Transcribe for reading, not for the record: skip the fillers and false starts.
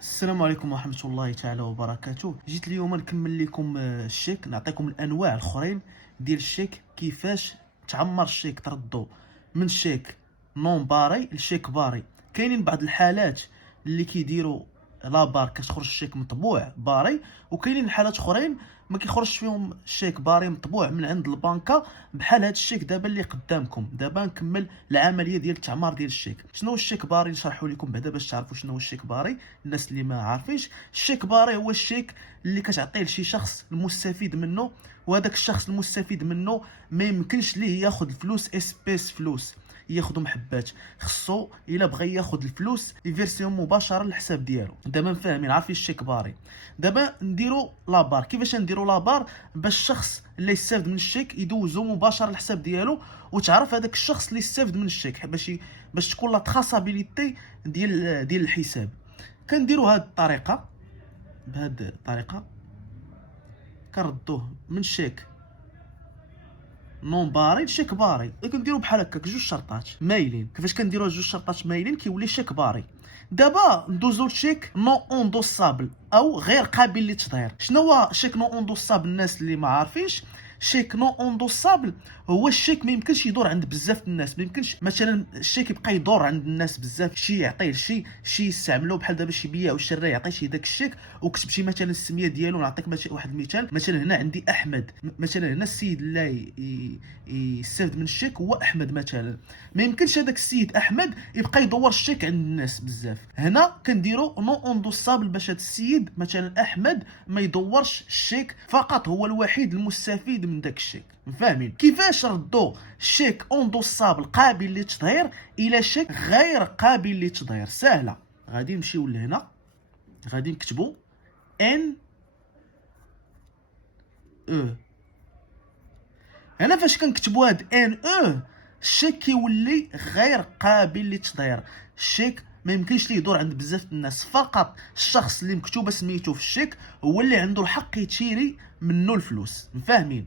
السلام عليكم ورحمة الله تعالى وبركاته. جيت اليوم نكمل لكم الشيك، نعطيكم الانواع الاخرين ديال الشيك، كيفاش تعمر الشيك تردو من شيك نون باري لشيك باري. كاينين بعض الحالات اللي كيديروا لابار كتخرج الشيك مطبوع باري، وكاينين الحالات اخرين ما كيخرجش فيهم الشيك باري مطبوع من عند البنكه، بحال هذا الشيك دابا اللي قدامكم. دابا نكمل العمليه ديال التعمار ديال الشيك. شنو هو الشيك باري؟ نشرحوا لكم بعدا باش تعرفوا شنو هو الشيك باري. الناس اللي ما عارفينش، الشيك باري هو الشيك اللي كتعطيه لشي شخص المستفيد منه، وهذاك الشخص المستفيد منه ما يمكنش ليه ياخذ الفلوس اسبيس فلوس، ياخذوا محبات. خصو الا بغى ياخذ الفلوس يفيرسيهم مباشره للحساب ديالو. دابا فاهمين عارفين الشيك باري. دابا نديروا لابار. كيفاش نديروا لابار؟ باش الشخص اللي يستافد من الشيك يدوزو مباشره للحساب ديالو، وتعرف هذاك الشخص اللي يستافد من الشيك باش تكون لا تراسابيليتي ديال الحساب. كنديروا هذه الطريقه، بهذه الطريقه كنردوه من شيك نون باري لشيك باري. كنديرو بحال هكاك جوج شرطات مايلين. كيفاش كنديرو جوج شرطات مايلين كيولي شيك باري. دابا ندوزو لشيك نون اوندوسابل او غير قابل للتظهير. شنو هو شيك نون اوندوسابل؟ الناس اللي ما عارفينش، شيك نون اوندوسابل هو الشيك ما يمكنش يدور عند بزاف الناس. ما يمكنش مثلا الشيك يبقى يدور عند الناس بزاف، شي يعطيه شي يستعملو بحال دابا شي بيع وشراء، يعطي شي داك الشيك وكتب شي مثلا السميه ديالو. نعطيك واحد المثال. مثلا هنا عندي احمد، مثلا هنا السيد اللي يستافد من الشيك هو احمد مثلا. ما يمكنش هذاك السيد احمد يبقى يدور الشيك عند الناس بزاف. هنا كنديرو نون اوندوسابل باش هذا السيد مثلا احمد ما يدورش الشيك، فقط هو الوحيد المستفيد من داك الشيك. فاهمين كيفاش ردوا شيك اوندوسابل قابل للتظهير الى شيك غير قابل للتظهير؟ سهله. غادي نمشيو لهنا، غادي نكتبوا ان او. هنا فاش كنكتبوا هاد ان او، الشيك كيولي غير قابل للتظهير. الشيك ما يمكنش ليه يدور عند بزاف الناس، فقط الشخص اللي مكتوبه سميتو في الشيك هو اللي عنده الحق يتشيري منه الفلوس. فاهمين؟